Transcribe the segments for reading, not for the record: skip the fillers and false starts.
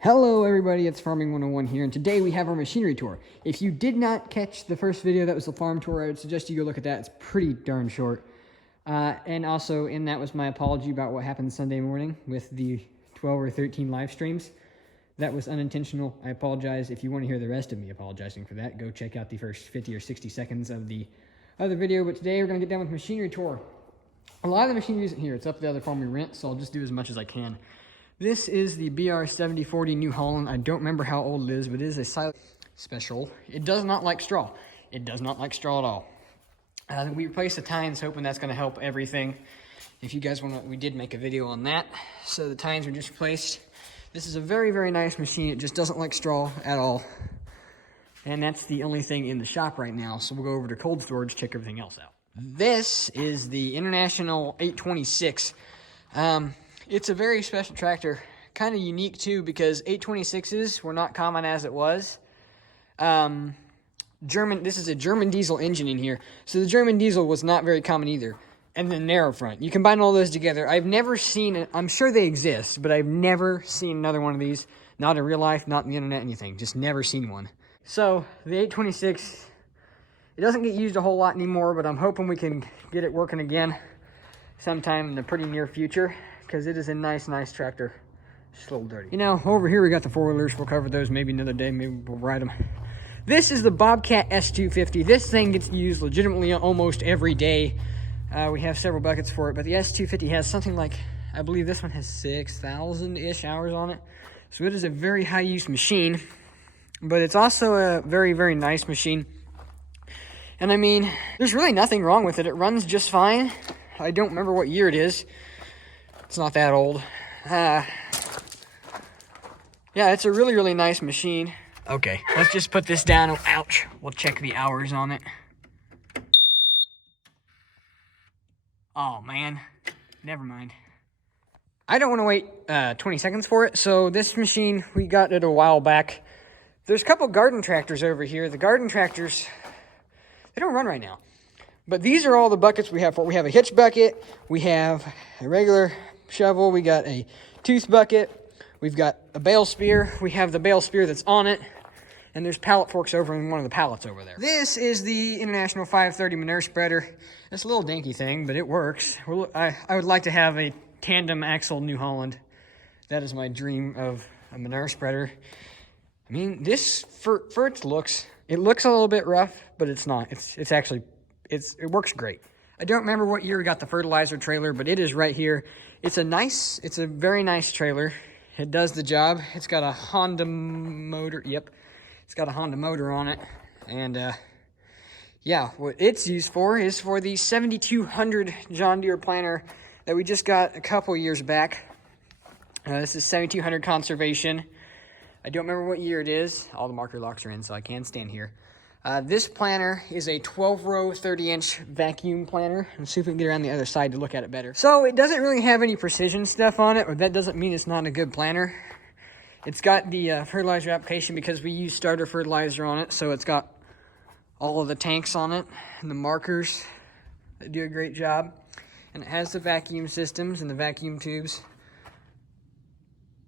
Hello everybody, it's Farming 101 here, and today we have our machinery tour. If you did not catch the first video that was the farm tour, I would suggest you go look at that. It's pretty darn short. And also in that was my apology about what happened Sunday morning with the 12 or 13 live streams. That was unintentional. I apologize. If you want to hear the rest of me apologizing for that, go check out the first 50 or 60 seconds of the other video. But today we're going to get down with machinery tour. A lot of the machinery isn't here. It's up at the other farm we rent, so I'll just do as much as I can. This is the BR7040 New Holland. I don't remember how old it is, but it is a silent special. It does not like straw. It does not like straw at all. We replaced the tines, hoping that's going to help everything. If you guys want to, we did make a video on that. So the tines were just replaced. This is a very, very nice machine. It just doesn't like straw at all. And that's the only thing in the shop right now. So we'll go over to cold storage, check everything else out. This is the International 826. It's a very special tractor, kind of unique too, because 826s were not common as it was. This is a German diesel engine in here, so the German diesel was not very common either. And the narrow front, you combine all those together. I've never seen it. I'm sure they exist, but I've never seen another one of these. Not in real life, not in the internet, anything. Just never seen one. So the 826, it doesn't get used a whole lot anymore, but I'm hoping we can get it working again sometime in the pretty near future, because it is a nice tractor. Just a little dirty. You know, over here we got the four-wheelers. We'll cover those maybe another day. Maybe we'll ride them. This is the Bobcat S250. This thing gets used legitimately almost every day. We have several buckets for it, but the S250 has something like, I believe this one has 6,000-ish hours on it. So it is a very high-use machine, but it's also a very, very nice machine. And I mean, there's really nothing wrong with it. It runs just fine. I don't remember what year it is. It's not that old. Yeah, it's a really, really nice machine. Okay, let's just put this down. Oh, ouch. We'll check the hours on it. Oh, man. Never mind. I don't want to wait 20 seconds for it. So this machine, we got it a while back. There's a couple garden tractors over here. The garden tractors, they don't run right now. But these are all the buckets we have for it. We have a hitch bucket. We have a regular shovel. We got a tooth bucket. We've got a bale spear. We have the bale spear that's on it. And there's pallet forks over in one of the pallets over there. This is the International 530 manure spreader. It's a little dinky thing, but it works. I would like to have a tandem axle New Holland. That is my dream of a manure spreader. I mean, this, for its looks, it looks a little bit rough, but it's not. It's actually, it works great. I don't remember what year we got the fertilizer trailer, but it is right here. It's a very nice trailer. It does the job. It's got a Honda motor. Yep. It's got a Honda motor on it. And, yeah, what it's used for is for the 7200 John Deere planter that we just got a couple years back. This is 7200 Conservation. I don't remember what year it is. All the marker locks are in, so I can't stand here. This planter is a 12-row, 30-inch vacuum planter. Let's see if we can get around the other side to look at it better. So it doesn't really have any precision stuff on it, but that doesn't mean it's not a good planter. It's got the fertilizer application because we use starter fertilizer on it, so it's got all of the tanks on it and the markers that do a great job. And it has the vacuum systems, and the vacuum tubes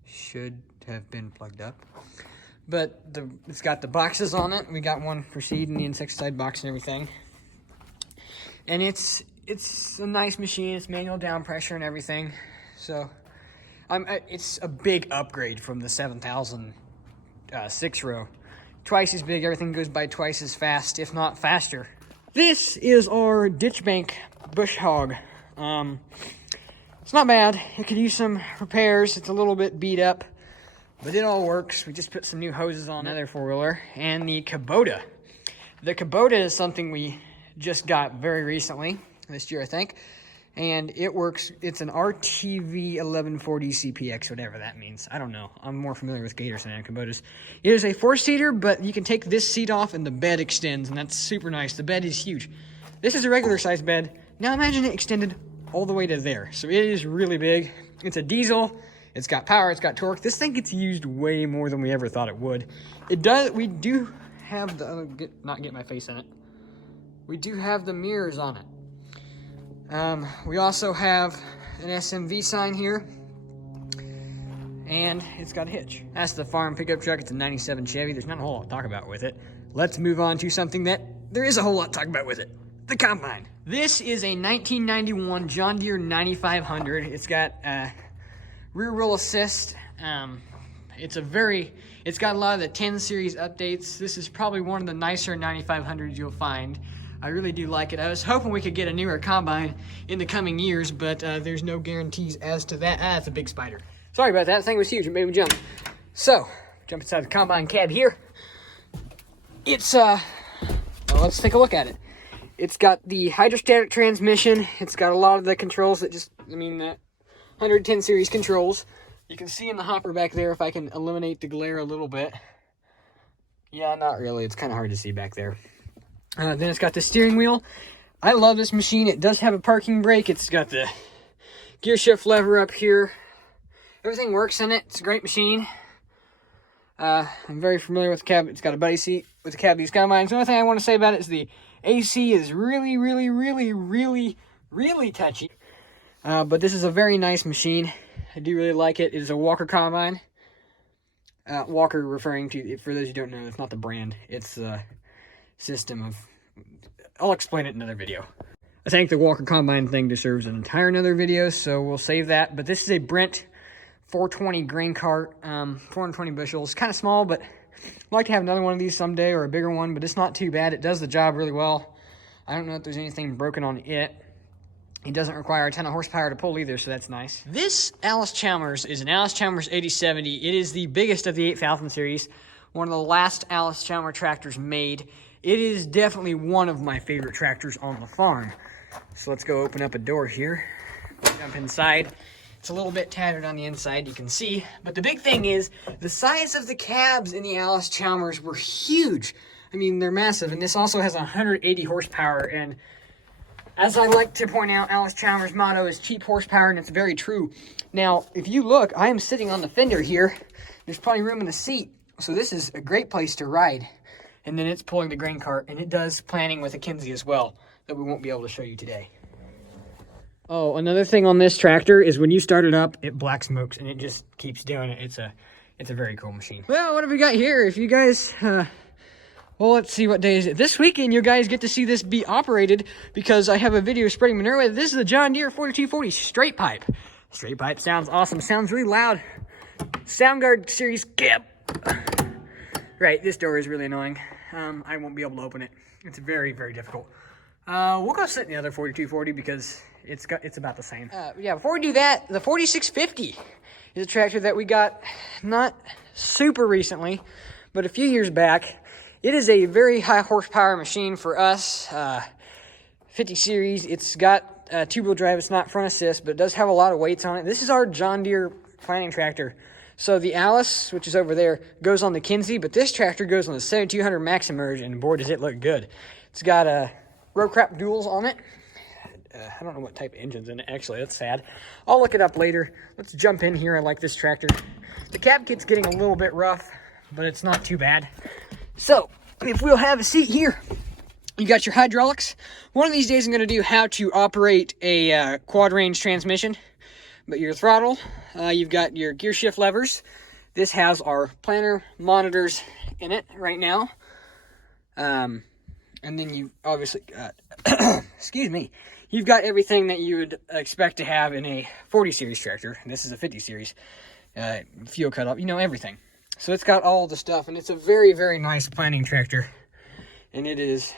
should have been plugged up. But it's got the boxes on it. We got one for seed and the insecticide box and everything. And it's a nice machine. It's manual down pressure and everything. So it's a big upgrade from the 7000 6-row. Twice as big. Everything goes by twice as fast, if not faster. This is our ditch bank bush hog. It's not bad. It could use some repairs. It's a little bit beat up, but it all works. We just put some new hoses on another four-wheeler. And the Kubota. The Kubota is something we just got very recently, this year I think. And it works. It's an RTV 1140 CPX, whatever that means. I don't know. I'm more familiar with Gators than Kubotas. It is a 4-seater, but you can take this seat off and the bed extends, and that's super nice. The bed is huge. This is a regular size bed. Now imagine it extended all the way to there. So it is really big. It's a diesel. It's got power, it's got torque. This thing gets used way more than we ever thought it would. It does, we do have the, not get my face in it. We do have the mirrors on it. We also have an SMV sign here. and it's got a hitch. That's the farm pickup truck. It's a 97 Chevy. There's not a whole lot to talk about with it. Let's move on to something that there is a whole lot to talk about with it. The combine. This is a 1991 John Deere 9500. It's got rear wheel assist. It's got a lot of the 10 series updates. This is probably one of the nicer 9500s you'll find. I really do like it. I was hoping we could get a newer combine in the coming years, but there's no guarantees as to that. That's a big spider. Sorry about that. That thing was huge. It made me jump. So, jump inside the combine cab here. It's, well, let's take a look at it. It's got the hydrostatic transmission. It's got a lot of the controls that that 110 series controls. You can see in the hopper back there, if I can eliminate the glare a little bit. Yeah, not really. It's kind of hard to see back there. Then it's got the steering wheel. I love this machine. It does have a parking brake. It's got the gear shift lever up here. Everything works in it. It's a great machine. I'm very familiar with the cab. It's got a buddy seat with the cab of these combines. The only thing I want to say about it is the AC is really, really, really, really, really touchy. But this is a very nice machine. I do really like it. It is a Walker combine. Walker referring to, for those who don't know, it's not the brand. It's the system of... I'll explain it in another video. I think the Walker combine thing deserves an entire another video, so we'll save that. But this is a Brent 420 grain cart, 420 bushels. Kind of small, but I'd like to have another one of these someday, or a bigger one, but it's not too bad. It does the job really well. I don't know if there's anything broken on it. It doesn't require a ton of horsepower to pull either, so that's nice. This Allis-Chalmers is an Allis-Chalmers 8070. It is the biggest of the 8000 series, one of the last Allis-Chalmers tractors made. It is definitely one of my favorite tractors on the farm. So let's go open up a door here, jump inside. It's a little bit tattered on the inside, you can see. But the big thing is, the size of the cabs in the Allis-Chalmers were huge. I mean, they're massive, and this also has 180 horsepower, and as I like to point out, Allis-Chalmers' motto is cheap horsepower, and it's very true. Now, if you look, I am sitting on the fender here. There's plenty of room in the seat, so this is a great place to ride. And then it's pulling the grain cart, and it does planning with a Kinsey as well, that we won't be able to show you today. Oh, another thing on this tractor is when you start it up, it black smokes, and it just keeps doing it. It's a very cool machine. Well, what have we got here? If you guys... well, let's see, what day is it? This weekend, you guys get to see this be operated because I have a video spreading manure with. This is the John Deere 4240 straight pipe. Straight pipe sounds awesome. Sounds really loud. Soundguard series cab. Right, this door is really annoying. I won't be able to open it. It's very, very difficult. We'll go sit in the other 4240 because it's about the same. Yeah, before we do that, the 4650 is a tractor that we got not super recently, but a few years back. It is a very high horsepower machine for us, 50 series. It's got two-wheel drive. It's not front assist, but it does have a lot of weights on it. This is our John Deere planting tractor. So the Allis, which is over there, goes on the Kinsey, but this tractor goes on the 7200 Maxemerge, and boy, does it look good. It's got road crap duals on it. I don't know what type of engine's in it, actually. That's sad. I'll look it up later. Let's jump in here. I like this tractor. The cab kit's getting a little bit rough, but it's not too bad. So, if we'll have a seat here, you got your hydraulics. One of these days I'm going to do how to operate a quad range transmission. But your throttle, you've got your gear shift levers. This has our planter monitors in it right now. And then you obviously got, excuse me, you've got everything that you would expect to have in a 40 series tractor. And this is a 50 series. Fuel cutoff, everything. So it's got all the stuff, and it's a very, very nice planting tractor. And it's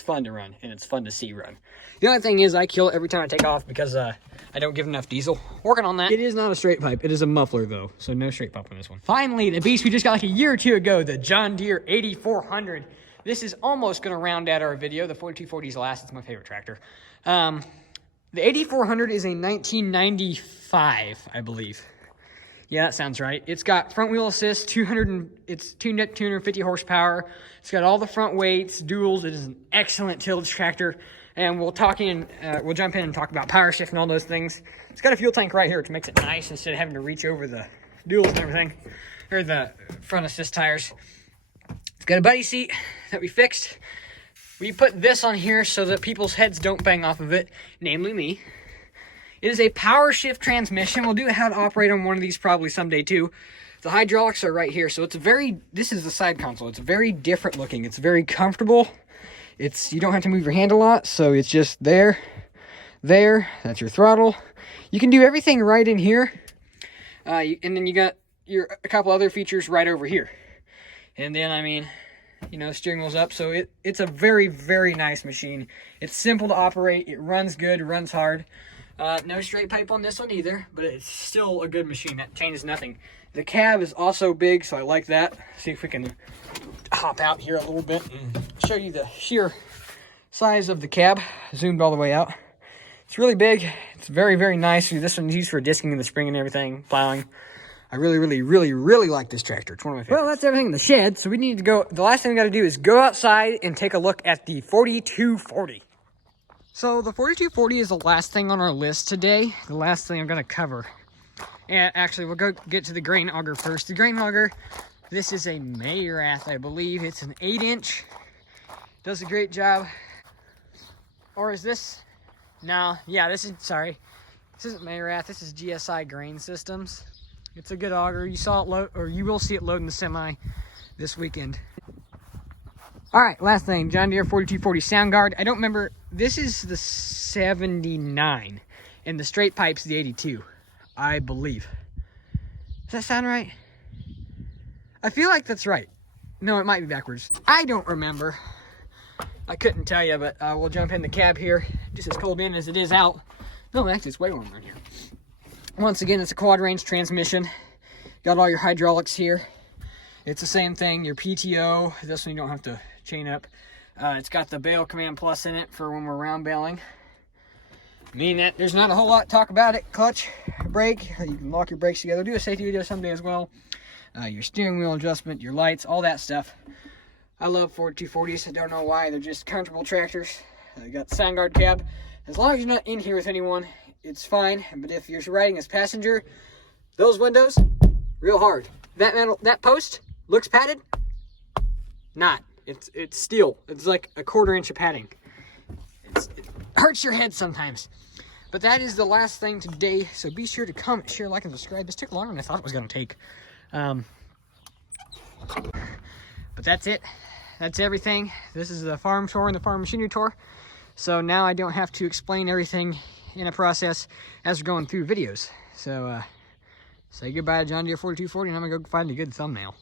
fun to run, and it's fun to see run. The only thing is I kill it every time I take off because I don't give enough diesel. Working on that. It is not a straight pipe. It is a muffler, though, so no straight pipe on this one. Finally, the beast we just got like a year or two ago, the John Deere 8400. This is almost going to round out our video. The 4240 is last. It's my favorite tractor. The 8400 is a 1995, I believe. Yeah, that sounds right. It's got front wheel assist, it's tuned at 250 horsepower. It's got all the front weights, duals. It is an excellent tillage tractor. And we'll jump in and talk about power shift and all those things. It's got a fuel tank right here, which makes it nice instead of having to reach over the duals and everything, or the front assist tires. It's got a buddy seat that we fixed. We put this on here so that people's heads don't bang off of it, namely me. It is a power shift transmission. We'll do how to operate on one of these probably someday too. The hydraulics are right here, so this is the side console. It's very different looking. It's very comfortable. You don't have to move your hand a lot, so it's just there, that's your throttle. You can do everything right in here. And then you got a couple other features right over here. And then, I mean, you know, steering wheel's up, so it's a very, very nice machine. It's simple to operate, it runs good, it runs hard. No straight pipe on this one either, but it's still a good machine. That changes nothing. The cab is also big, so I like that. See if we can hop out here a little bit and show you the sheer size of the cab, zoomed all the way out. It's really big. It's very, very nice. This one's used for disking and the spring and everything, plowing. I really, really, really, really like this tractor. It's one of my favorites. Well, that's everything in the shed, so we need to go. The last thing we got to do is go outside and take a look at the 4240. So the 4240 is the last thing on our list today. The last thing I'm going to cover. And actually, we'll go get to the grain auger first. The grain auger, this is a Mayrath, I believe. It's an 8-inch. Does a great job. Or is this? No, yeah, this isn't Mayrath. This is GSI Grain Systems. It's a good auger. You saw it load, or you will see it loading the semi this weekend. All right, last thing, John Deere 4240 Soundguard. I don't remember. This is the 79, and the straight pipe's the 82, I believe. Does that sound right? I feel like that's right. No, it might be backwards. I don't remember. I couldn't tell you, but we'll jump in the cab here. Just as cold in as it is out. No, actually, it's way warmer in here. Once again, it's a quad range transmission. Got all your hydraulics here. It's the same thing, your PTO. This one you don't have to chain up. It's got the Bale Command Plus in it for when we're round baling. Meaning that there's not a whole lot to talk about it. Clutch, brake, you can lock your brakes together. Do a safety video someday as well. Your steering wheel adjustment, your lights, all that stuff. I love 4240s. I don't know why. They're just comfortable tractors. You got the Soundguard cab. As long as you're not in here with anyone, it's fine. But if you're riding as passenger, those windows, real hard. That post looks padded. Not. It's steel. It's like a 1/4 inch of padding. It hurts your head sometimes. But that is the last thing today. So be sure to comment, share, like, and subscribe. This took longer than I thought it was going to take. But that's it. That's everything. This is the farm tour and the farm machinery tour. So now I don't have to explain everything in a process as we're going through videos. So say goodbye to John Deere 4240, and I'm going to go find a good thumbnail.